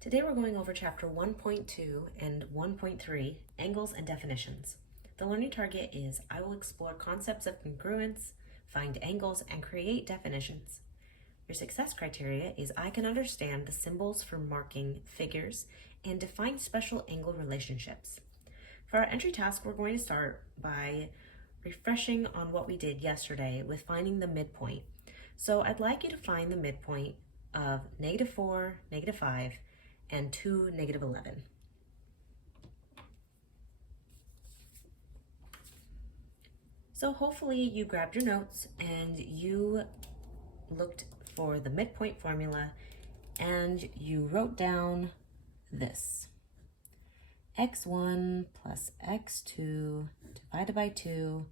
Today we're going over chapter 1.2 and 1.3, angles and definitions. The learning target is I will explore concepts of congruence, find angles, and create definitions. Your success criteria is I can understand the symbols for marking figures and define special angle relationships. For our entry task, we're going to start by refreshing on what we did yesterday with finding the midpoint. So I'd like you to find the midpoint of -4, -5, and 2, -11. So hopefully you grabbed your notes and you looked for the midpoint formula and you wrote down this. x1 plus x2 divided by 2,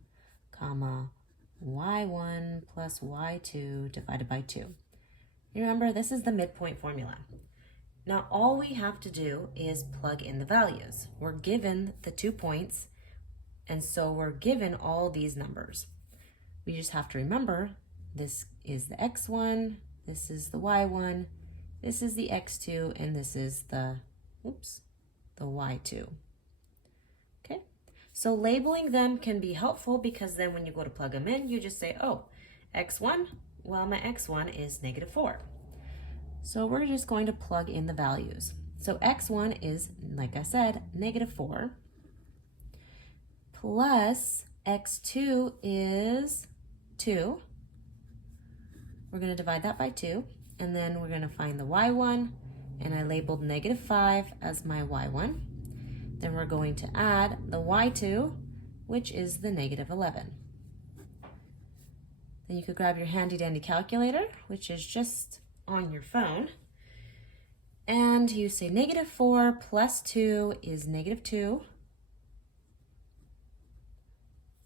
comma, y1 plus y2 divided by 2. Remember, this is the midpoint formula. Now all we have to do is plug in the values. We're given the 2 points, and so we're given all these numbers. We just have to remember this is the x1, this is the y1, this is the x2, and this is the y2. Okay, so labeling them can be helpful because then when you go to plug them in, you just say, oh, x1, well, my x1 is -4. So we're just going to plug in the values. So x1 is, like I said, -4, plus x2 is 2. We're going to divide that by 2, and then we're going to find the y1, and I labeled -5 as my y1. Then we're going to add the y2, which is the -11. Then you could grab your handy dandy calculator, which is just on your phone, and you say -4 plus 2 is -2.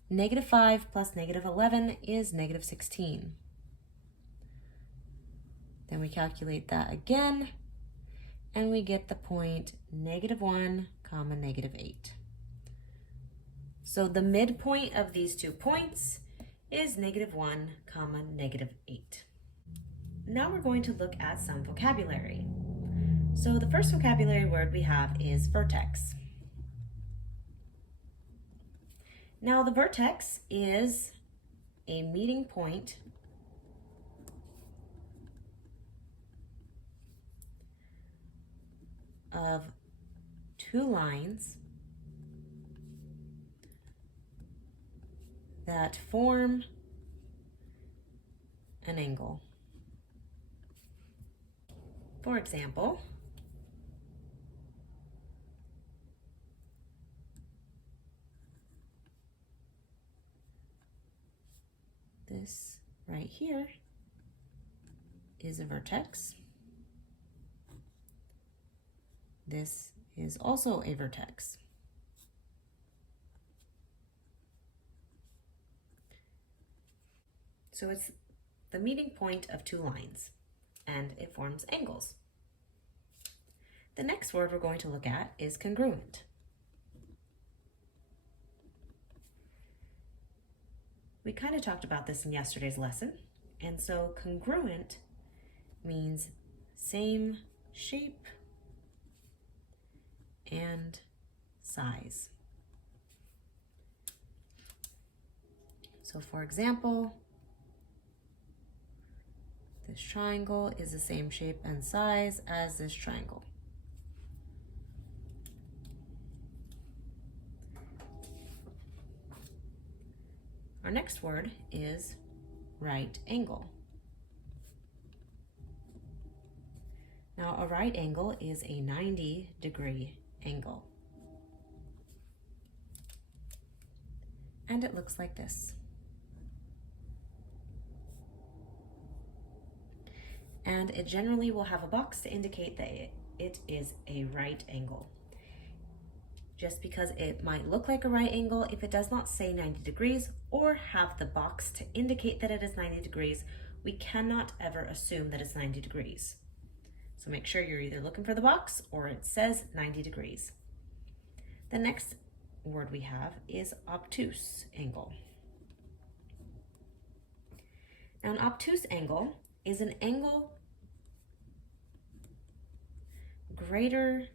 -5 plus -11 is -16. Then we calculate that again, and we get the point -1, -8. So the midpoint of these 2 points is -1, -8. Now we're going to look at some vocabulary. So the first vocabulary word we have is vertex. Now the vertex is a meeting point of 2 lines that form an angle. For example, this right here is a vertex. This is also a vertex. So it's the meeting point of 2 lines, and it forms angles. The next word we're going to look at is congruent. We kind of talked about this in yesterday's lesson, and so congruent means same shape and size. So for example, this triangle is the same shape and size as this triangle. Our next word is right angle. Now, a right angle is a 90-degree angle. And it looks like this. And it generally will have a box to indicate that it is a right angle. Just because it might look like a right angle, if it does not say 90 degrees or have the box to indicate that it is 90 degrees, we cannot ever assume that it's 90 degrees. So make sure you're either looking for the box or it says 90 degrees. The next word we have is obtuse angle. Now, an obtuse angle is an angle greater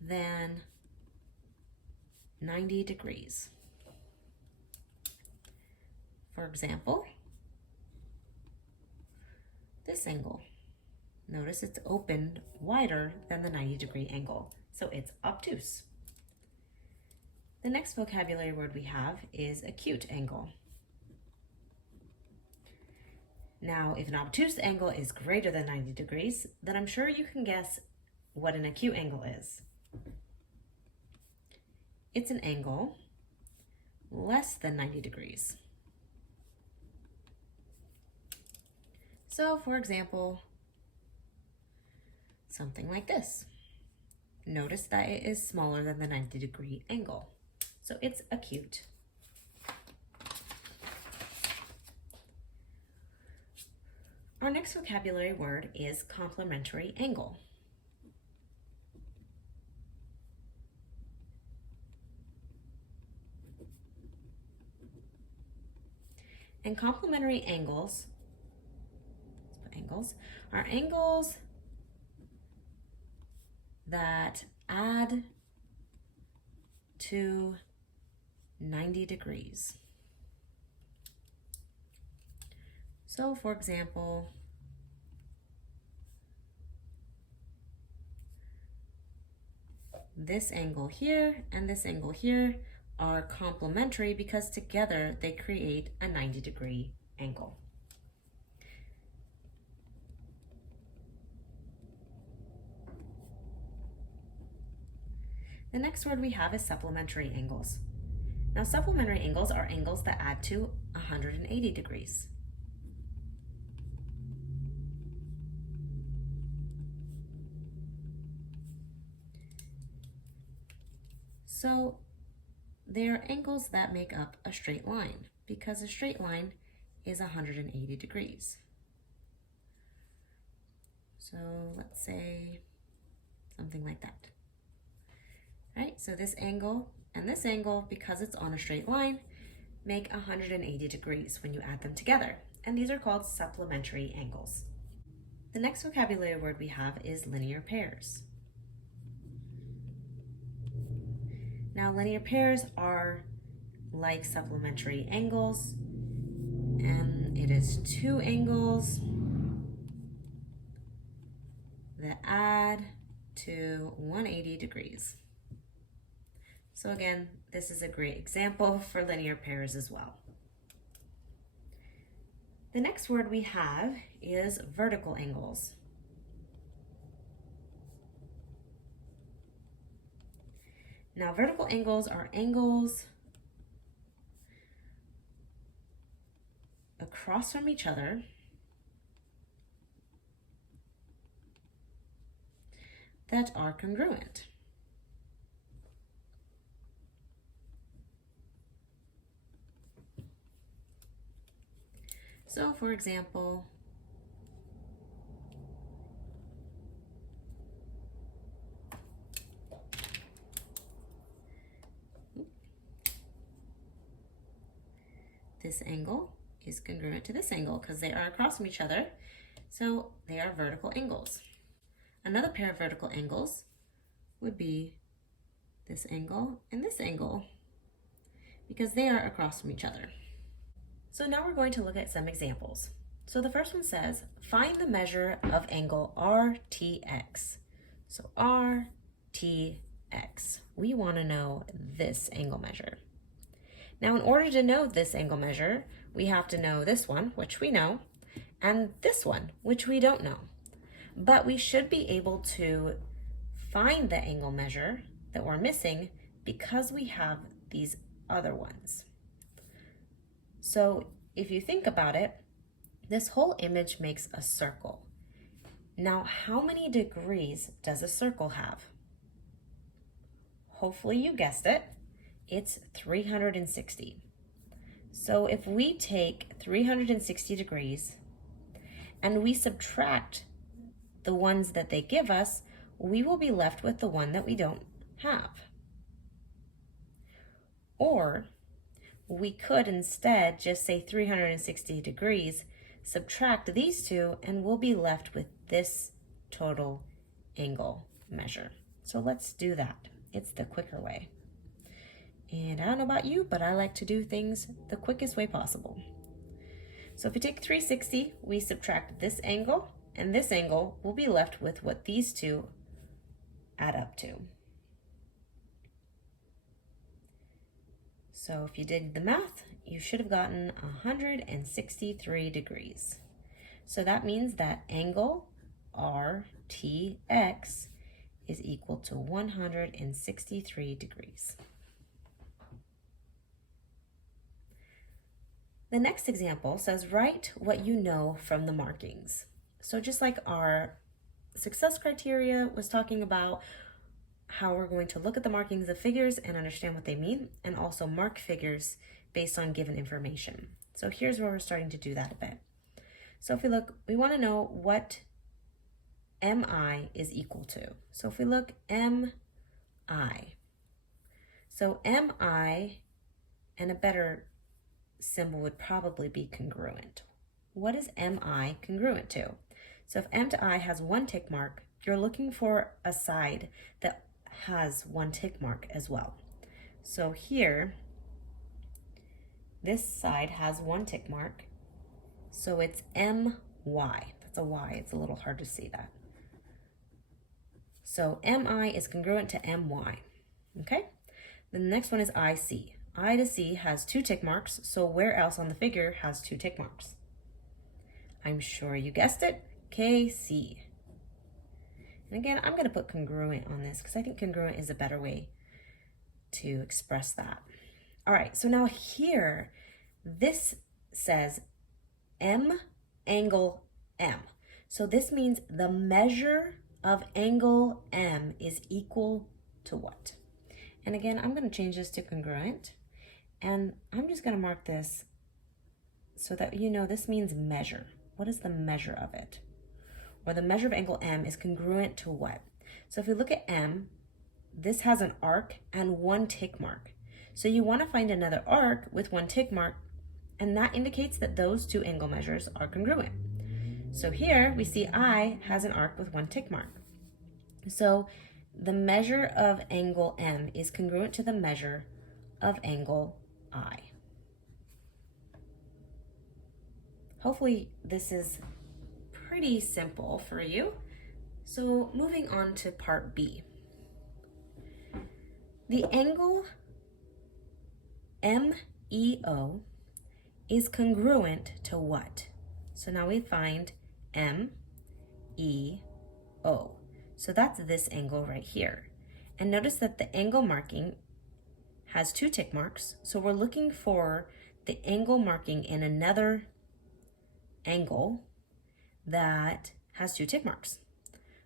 than 90 degrees. For example, this angle. Notice it's opened wider than the 90-degree angle, so it's obtuse. The next vocabulary word we have is acute angle. Now, if an obtuse angle is greater than 90 degrees, then I'm sure you can guess what an acute angle is. It's an angle less than 90 degrees. So, for example, something like this. Notice that it is smaller than the 90-degree angle, so it's acute. Our next vocabulary word is complementary angle. And complementary angles, are angles that add to 90 degrees. So, for example, this angle here and this angle here are complementary because together they create a 90-degree angle. The next word we have is supplementary angles. Now, supplementary angles are angles that add to 180 degrees. So, they are angles that make up a straight line because a straight line is 180 degrees. So, let's say something like that. Right, so this angle and this angle, because it's on a straight line, make 180 degrees when you add them together, and these are called supplementary angles. The next vocabulary word we have is linear pairs. Now, linear pairs are like supplementary angles, and it is two angles that add to 180 degrees. So again, this is a great example for linear pairs as well. The next word we have is vertical angles. Now, vertical angles are angles across from each other that are congruent. So, for example, this angle is congruent to this angle because they are across from each other, so they are vertical angles. Another pair of vertical angles would be this angle and this angle because they are across from each other. So now we're going to look at some examples. So the first one says, find the measure of angle RTX. So RTX, we want to know this angle measure. Now, in order to know this angle measure, we have to know this one, which we know, and this one, which we don't know. But we should be able to find the angle measure that we're missing because we have these other ones. So if you think about it, this whole image makes a circle. Now, how many degrees does a circle have? Hopefully you guessed it. It's 360. So if we take 360 degrees and we subtract the ones that they give us, we will be left with the one that we don't have. Or we could instead just say 360 degrees, subtract these two, and we'll be left with this total angle measure. So let's do that. It's the quicker way. And I don't know about you, but I like to do things the quickest way possible. So if we take 360, we subtract this angle, and this angle, we'll be left with what these two add up to. So if you did the math, you should have gotten 163 degrees. So that means that angle RTX is equal to 163 degrees. The next example says write what you know from the markings. So just like our success criteria was talking about how we're going to look at the markings of figures and understand what they mean, and also mark figures based on given information. So here's where we're starting to do that a bit. So if we look, we want to know what MI is equal to. So if we look MI, so MI, and a better symbol would probably be congruent. What is MI congruent to? So if M to I has one tick mark, you're looking for a side that has one tick mark as well. So here, this side has one tick mark, so it's MY. That's a Y, it's a little hard to see that. So MI is congruent to MY, okay? The next one is IC. I to C has two tick marks, so where else on the figure has two tick marks? I'm sure you guessed it, KC. And again, I'm gonna put congruent on this because I think congruent is a better way to express that. All right, so now here, this says M angle M. So this means the measure of angle M is equal to what? And again, I'm gonna change this to congruent, and I'm just gonna mark this so that you know this means measure. What is the measure of it? Or the measure of angle M is congruent to what? So if we look at M, this has an arc and one tick mark. So you want to find another arc with one tick mark, and that indicates that those two angle measures are congruent. So here we see I has an arc with one tick mark. So the measure of angle M is congruent to the measure of angle I. Hopefully this is pretty simple for you. So moving on to part B. The angle MEO is congruent to what? So now we find MEO. So that's this angle right here. And notice that the angle marking has two tick marks. So we're looking for the angle marking in another angle that has two tick marks.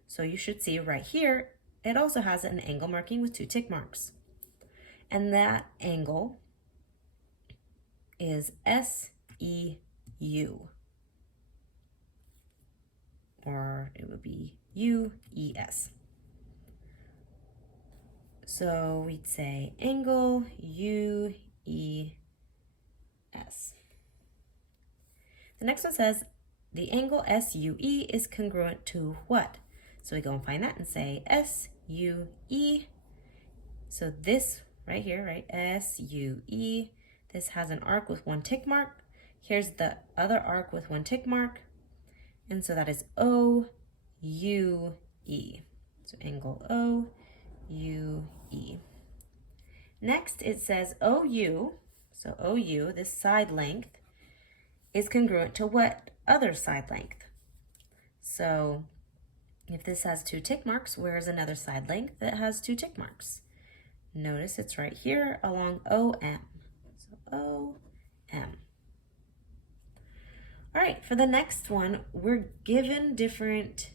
So you should see right here, it also has an angle marking with two tick marks. And that angle is SEU, or it would be UES. So we'd say angle UES. The next one says the angle SUE is congruent to what? So we go and find that and say SUE. So this right here, right, SUE, this has an arc with one tick mark. Here's the other arc with one tick mark. And so that is OUE. So angle OUE. Next it says OU, so OU, this side length, is congruent to what other side length? So if this has two tick marks, where is another side length that has two tick marks? Notice it's right here along OM. So OM. All right, for the next one, we're given different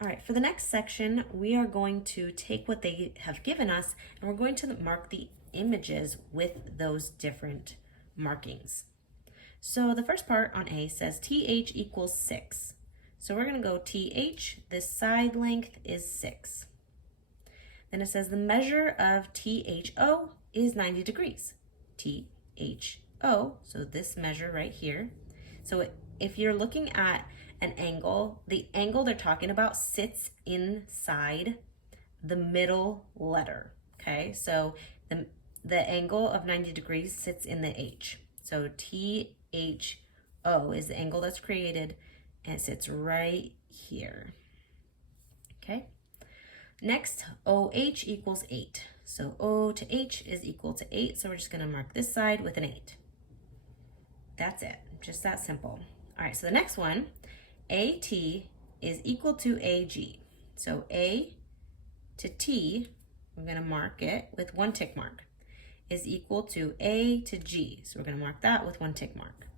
all right, for the next section, we are going to take what they have given us and we're going to mark the images with those different markings. So the first part on A says TH equals 6. So we're going to go TH, this side length is 6. Then it says the measure of THO is 90 degrees. THO. O, so this measure right here. So if you're looking at an angle, the angle they're talking about sits inside the middle letter, okay? So the angle of 90 degrees sits in the H. So THO is the angle that's created, and it sits right here, okay? Next, OH equals 8. So O to H is equal to 8, so we're just gonna mark this side with an 8. That's it, just that simple. All right, so the next one, AT is equal to AG. So A to T, we're gonna mark it with one tick mark, is equal to A to G. So we're gonna mark that with one tick mark.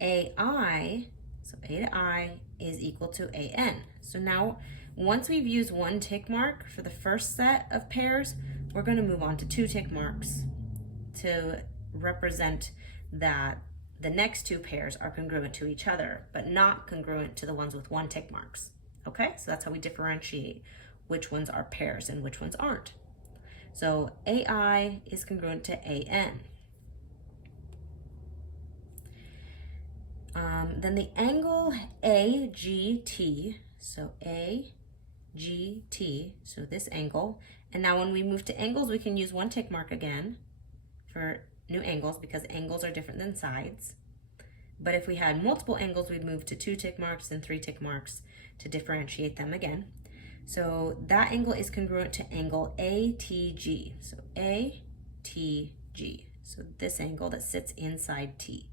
AI, so A to I is equal to AN. So now, once we've used one tick mark for the first set of pairs, we're gonna move on to two tick marks to represent that the next two pairs are congruent to each other, but not congruent to the ones with one tick marks. Okay, so that's how we differentiate which ones are pairs and which ones aren't. So AI is congruent to AN. Then the angle AGT, so AGT, so this angle. And now when we move to angles, we can use one tick mark again for new angles because angles are different than sides. But if we had multiple angles, we'd move to two tick marks and three tick marks to differentiate them again. So that angle is congruent to angle ATG. So ATG. So this angle that sits inside T.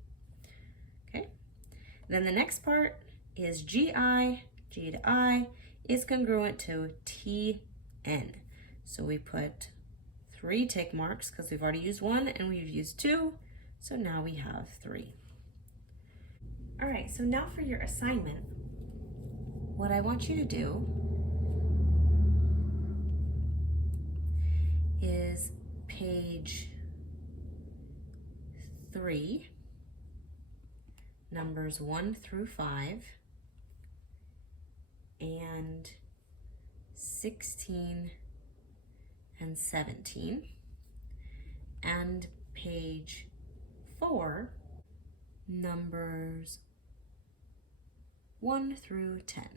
Okay. Then the next part is GI. G to I is congruent to TN. So we put three tick marks because we've already used one and we've used two. So now we have three. All right, so now for your assignment, what I want you to do is page 3, numbers 1 through 5, and 16 and 17, and page 4, numbers 1 through 10.